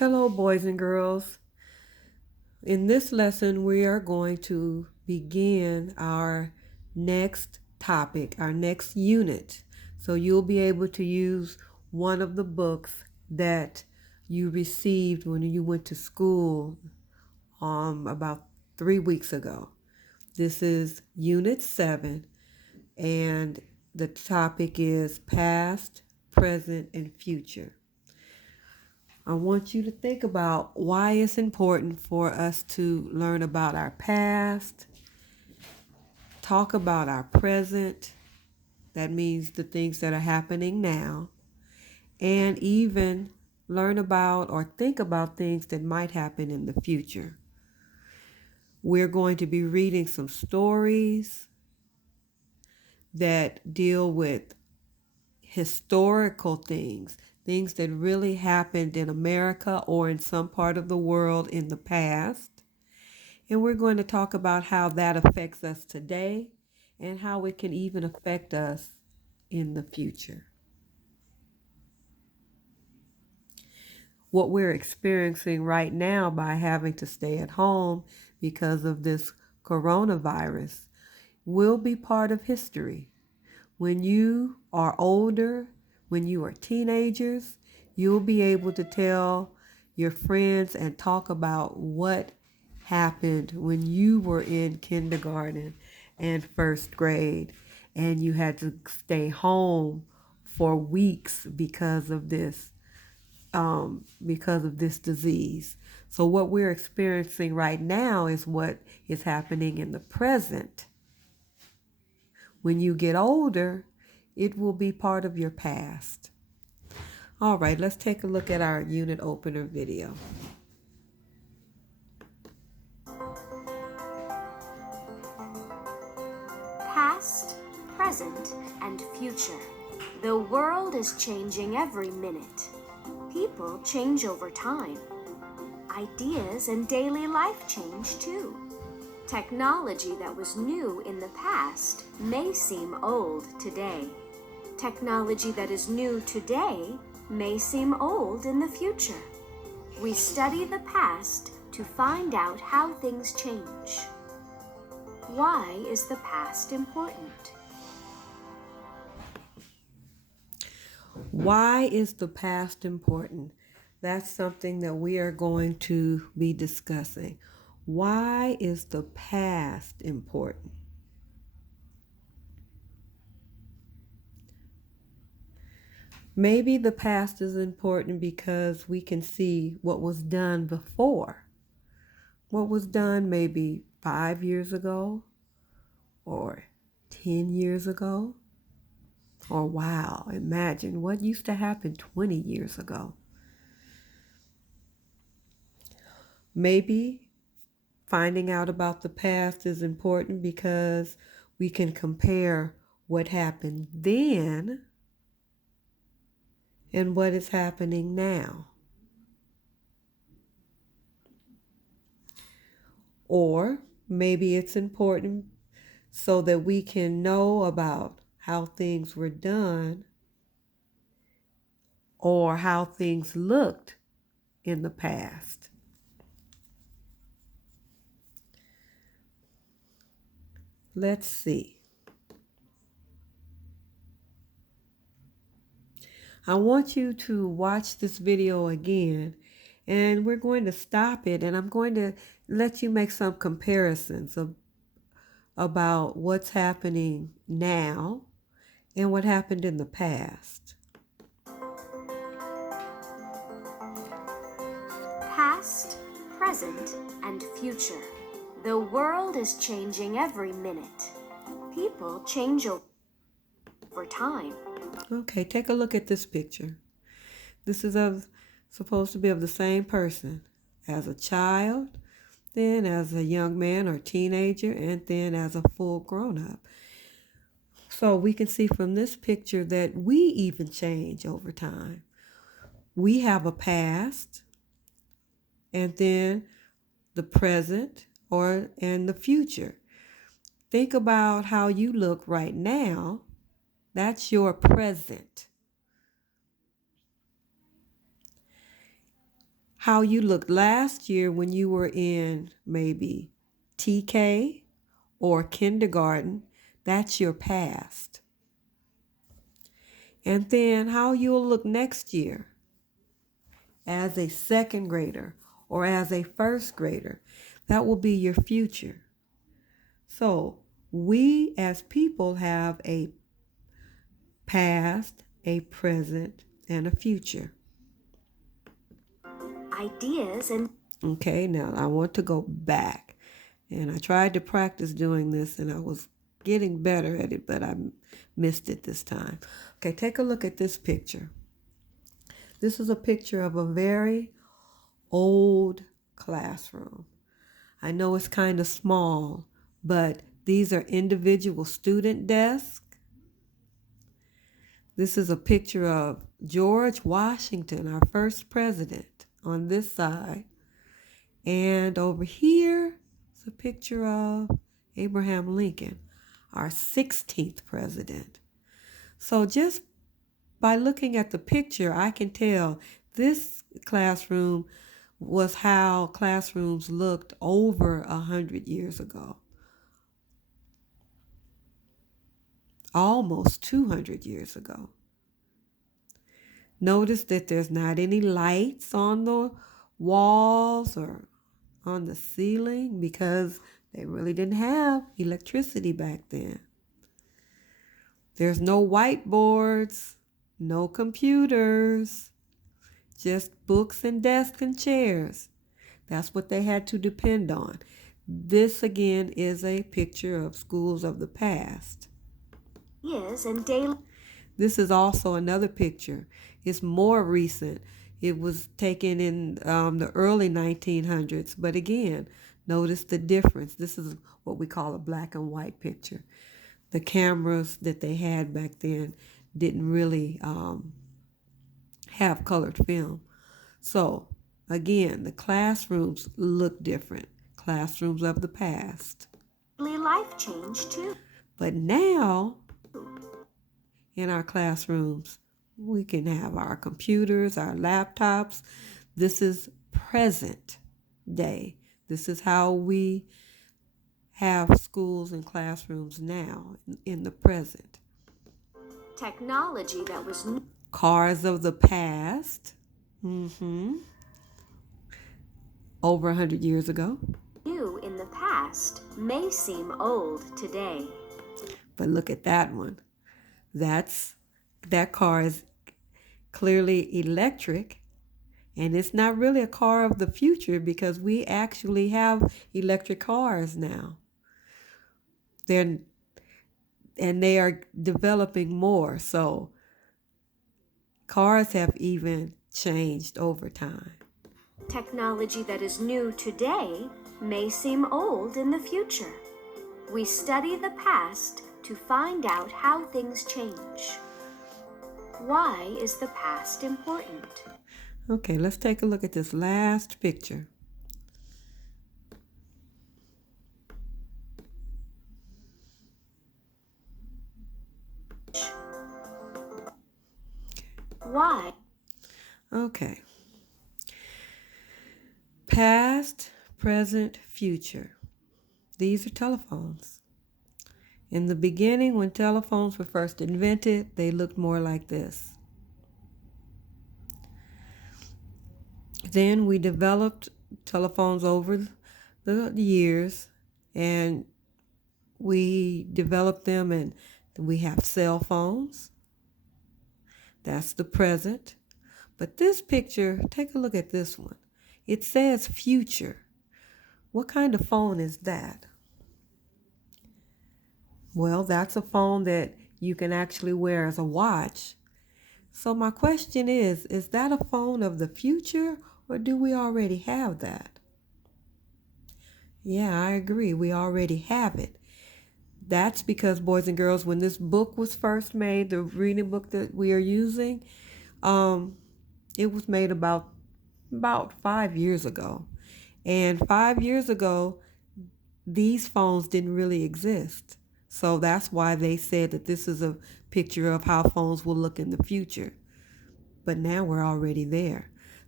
Hello, boys and girls. In this lesson, we are going to begin our next topic, our next unit. So you'll be able to use one of the books that you received when you went to school about 3 weeks ago. This is Unit 7, and the topic is past, present, and future. I want you to think about why it's important for us to learn about our past, talk about our present, that means the things that are happening now, and even learn about or think about things that might happen in the future. We're going to be reading some stories that deal with historical things, things that really happened in America or in some part of the world in the past. And we're going to talk about how that affects us today and how it can even affect us in the future. What we're experiencing right now by having to stay at home because of this coronavirus will be part of history. When you are older, when you are teenagers, you'll be able to tell your friends and talk about what happened when you were in kindergarten and first grade and you had to stay home for weeks because of this disease. So what we're experiencing right now is what is happening in the present. When you get older, it will be part of your past. All right, let's take a look at our unit opener video. Past, present, and future. The world is changing every minute. People change over time. Ideas and daily life change too. Technology that was new in the past may seem old today. Technology that is new today may seem old in the future. We study the past to find out how things change. Why is the past important? Why is the past important? That's something that we are going to be discussing. Why is the past important? Maybe the past is important because we can see what was done before. What was done maybe 5 years ago or 10 years ago. Or wow, imagine what used to happen 20 years ago. Maybe finding out about the past is important because we can compare what happened then and what is happening now. Or maybe it's important so that we can know about how things were done or how things looked in the past. Let's see. I want you to watch this video again, and we're going to stop it, and I'm going to let you make some comparisons about what's happening now and what happened in the past. Past, present, and future. The world is changing every minute. People change over time. Okay, take a look at this picture. This is supposed to be of the same person as a child, then as a young man or teenager, and then as a full grown-up. So we can see from this picture that we even change over time. We have a past, and then the present and the future. Think about how you look right now. That's your present. how you looked last year when you were in maybe TK or kindergarten. That's your past. And then how you'll look next year as a second grader or as a first grader. That will be your future. So we as people have a past, a present, and a future. Ideas and Okay, now I want to go back. And I tried to practice doing this and I was getting better at it, but I missed it this time. Okay, take a look at this picture. This is a picture of a very old classroom. I know it's kind of small, but these are individual student desks. This is a picture of George Washington, our first president, on this side. And over here is a picture of Abraham Lincoln, our 16th president. So just by looking at the picture, I can tell this classroom was how classrooms looked over 100 years ago. Almost 200 years ago. Notice that there's not any lights on the walls or on the ceiling because they really didn't have electricity back then. There's no whiteboards, no computers, just books and desks and chairs. That's what they had to depend on. This again is a picture of schools of the past. Years and daily. This is also another picture. It's more recent. It was taken in the early 1900s. But again, notice the difference. This is what we call a black and white picture. The cameras that they had back then didn't really have colored film. So again, the classrooms look different. Classrooms of the past. Life changed too. But now, in our classrooms, we can have our computers, our laptops. This is present day. This is how we have schools and classrooms now in the present. Technology that was new. Cars of the past. Over 100 years ago. New in the past may seem old today. But look at that one. That car is clearly electric, and it's not really a car of the future because we actually have electric cars now. They are developing more, so cars have even changed over time. Technology that is new today may seem old in the future. We study the past to find out how things change. Why is the past important? Okay, let's take a look at this last picture. Why? Okay. Past, present, future. These are telephones. In the beginning, when telephones were first invented, they looked more like this. Then we developed telephones over the years, and we developed them, and we have cell phones. That's the present. But this picture, take a look at this one. It says future. What kind of phone is that? Well, that's a phone that you can actually wear as a watch. So my question is that a phone of the future, or do we already have that? Yeah, I agree. We already have it. That's because, boys and girls, when this book was first made, the reading book that we are using, it was made about 5 years ago. And 5 years ago, these phones didn't really exist. So that's why they said that this is a picture of how phones will look in the future. But now we're already there.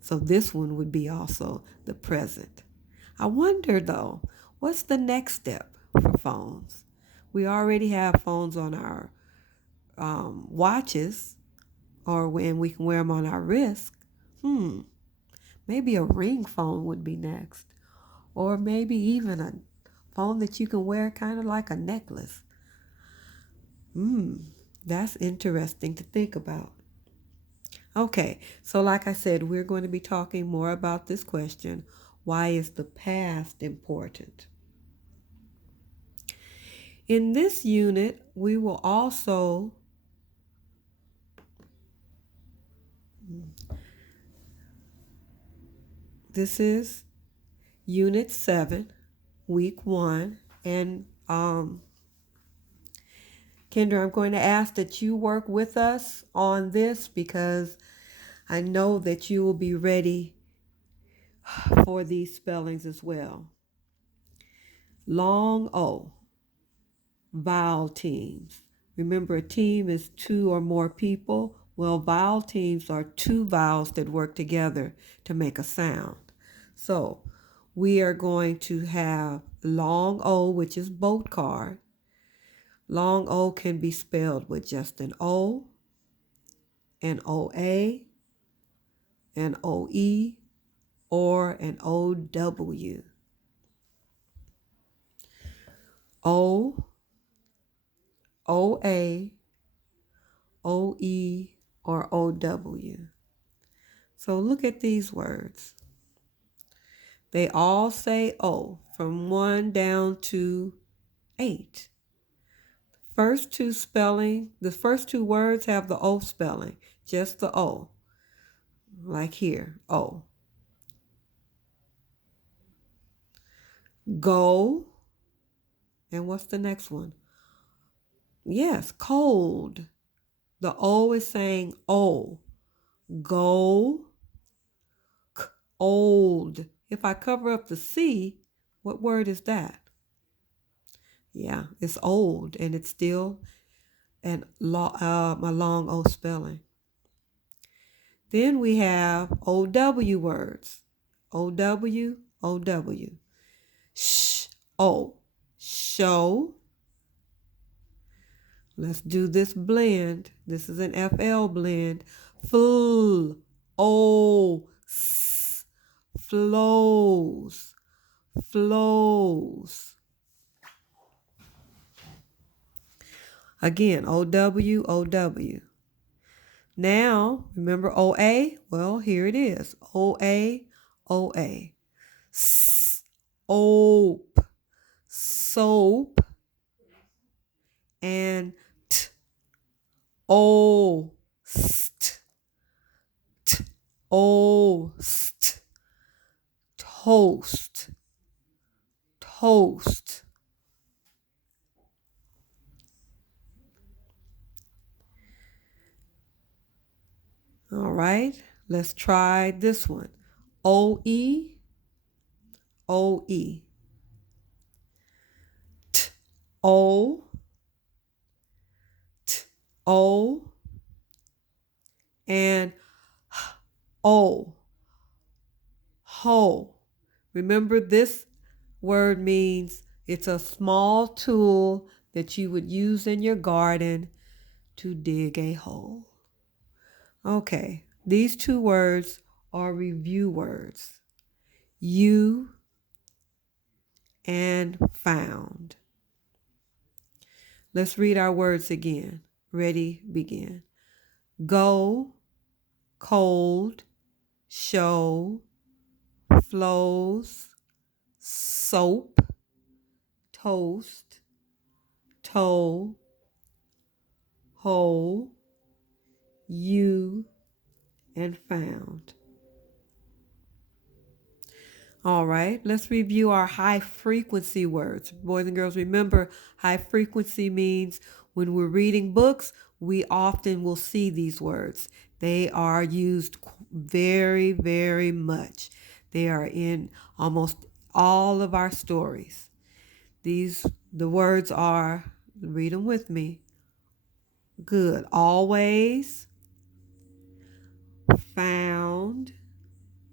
So this one would be also the present. I wonder though, what's the next step for phones? We already have phones on our watches, or when we can wear them on our wrist. Maybe a ring phone would be next, or maybe even a phone that you can wear kind of like a necklace. That's interesting to think about. Okay, so like I said, we're going to be talking more about this question. Why is the past important? In this unit, we will also this is Unit 7, Week 1, and Kendra, I'm going to ask that you work with us on this because I know that you will be ready for these spellings as well. Long O, vowel teams. Remember, a team is 2 or more people. Well, vowel teams are 2 vowels that work together to make a sound. So we are going to have long O, which is boat card. Long O can be spelled with just an O, an OA, an OE, or an OW. O, OA, OE, or OW. So look at these words. They all say O from 1 down to 8. The first two words have the O spelling, just the O. Like here, O. Go. And what's the next one? Yes, cold. The O is saying O. Go. Old. If I cover up the C, what word is that? Yeah, it's old, and it's still a long O spelling. Then we have OW words. OW, OW. O. Show. Let's do this blend. This is an FL blend. Full. O. S. Flows. Flows. Again, OW, OW. Now, remember OA? Well, here it is. OA, OA. Soap, soap, and t, o, st, t, o, st, toast, toast. All right, let's try this one. OE, OE. T, O, T, O, and O, hoe. Remember, this word means it's a small tool that you would use in your garden to dig a hole. Okay, these two words are review words. You and found. Let's read our words again. Ready, begin. Go, cold, show, flows, soap, toast, toe, hole, you, and found. All right, let's review our high frequency words. Boys and girls, remember, high frequency means when we're reading books, we often will see these words. They are used very, very much. They are in almost all of our stories. The words are, read them with me. Good. Always, found,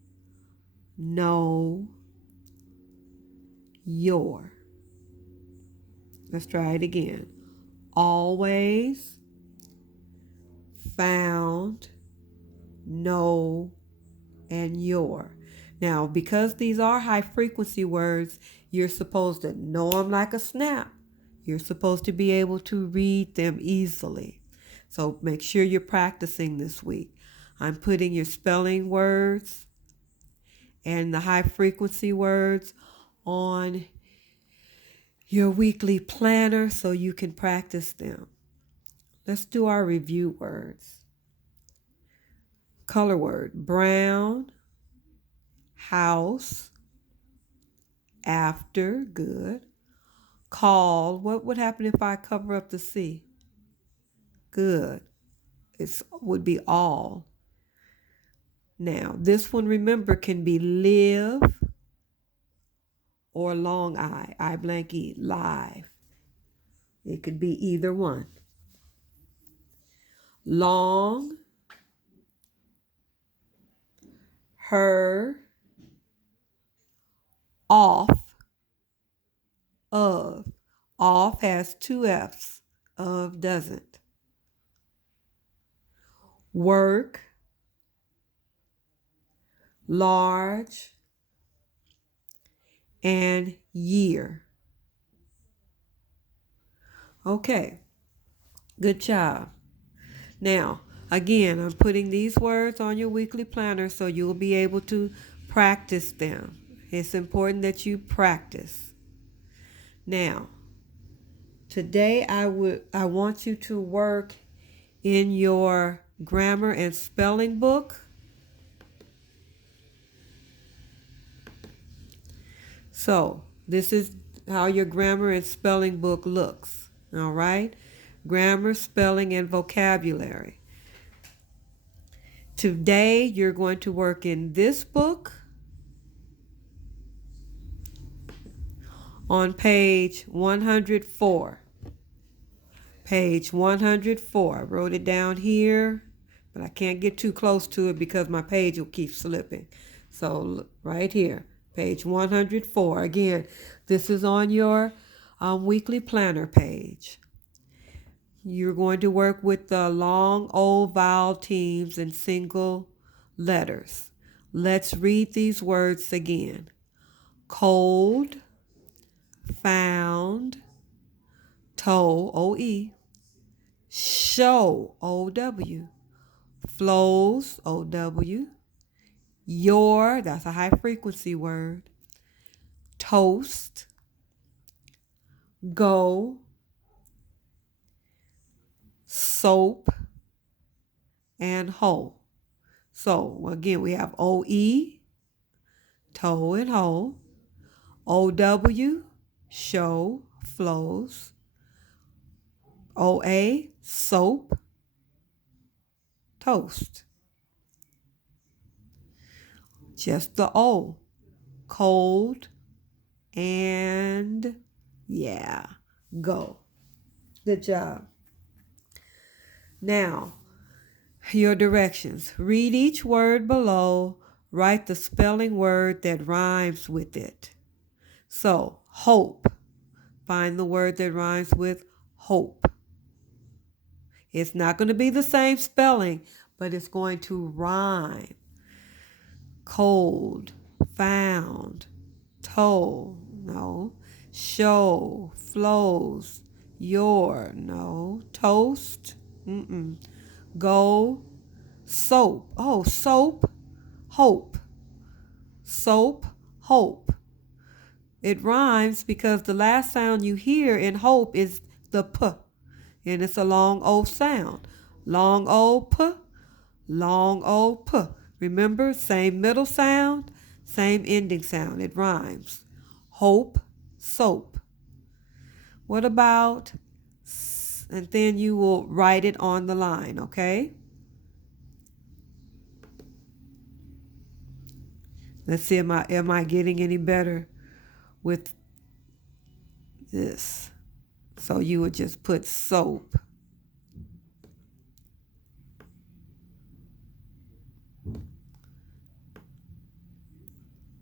know, your. Let's try it again. Always, found, know, and your. Now, because these are high frequency words, you're supposed to know them like a snap. You're supposed to be able to read them easily. So make sure you're practicing this week. I'm putting your spelling words and the high frequency words on your weekly planner so you can practice them. Let's do our review words. Color word: brown, house, after, good. Call, what would happen if I cover up the C? Good. It would be all. Now, this one, remember, can be live or long I blank E, live. It could be either one. Long, her, off, of. Off has two F's, of doesn't. Work, large, and year. Okay, good job. Now, again, I'm putting these words on your weekly planner so you'll be able to practice them. It's important that you practice. Now, today I want you to work in your grammar and spelling book. So, this is how your grammar and spelling book looks. All right? Grammar, spelling, and vocabulary. Today, you're going to work in this book on page 104. Page 104. I wrote it down here, but I can't get too close to it because my page will keep slipping. So, right here, page 104. Again, this is on your weekly planner page. You're going to work with the long old vowel teams and single letters. Let's read these words again. Cold, found, toe, O-E, show, O-W, flows, O-W, your, that's a high frequency word, toast, go, soap, and hoe. So again, we have O-E, toe and hoe, O-W, show, flows, O-A, soap, toast. Just the O, cold, and yeah, go. Good job. Now, your directions. Read each word below. Write the spelling word that rhymes with it. So, hope. Find the word that rhymes with hope. It's not going to be the same spelling, but it's going to rhyme. Cold, found, toe, no. Show, flows, your, no. Toast, Go, soap. Oh, soap, hope. Soap, hope. It rhymes because the last sound you hear in hope is the P, and it's a long O sound. Long O P, long O P. Remember, same middle sound, same ending sound. It rhymes. Hope, soap. What about, and then you will write it on the line, okay? Let's see, am I getting any better with this? So you would just put soap.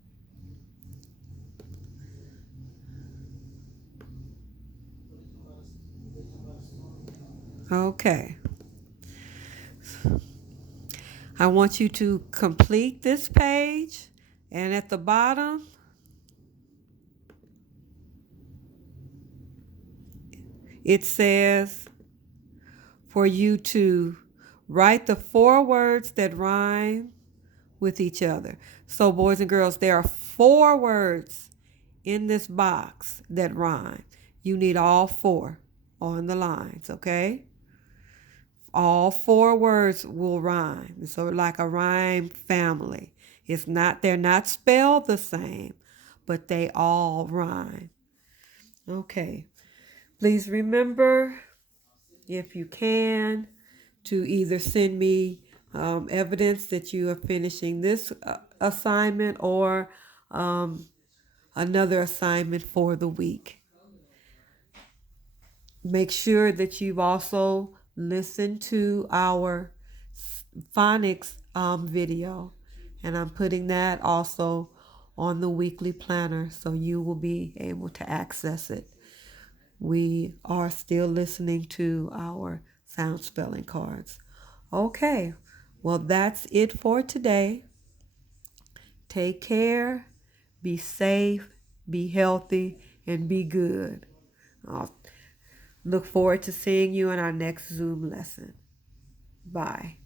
Okay. I want you to complete this page, and at the bottom, it says for you to write the 4 words that rhyme with each other. So, boys and girls, there are 4 words in this box that rhyme. You need all 4 on the lines, okay? All 4 words will rhyme. So like a rhyme family. They're not spelled the same, but they all rhyme. Okay. Please remember, if you can, to either send me evidence that you are finishing this assignment or another assignment for the week. Make sure that you've also listened to our phonics video, and I'm putting that also on the weekly planner so you will be able to access it. We are still listening to our sound spelling cards. Okay, well, that's it for today. Take care, be safe, be healthy, and be good. I'll look forward to seeing you in our next Zoom lesson. Bye.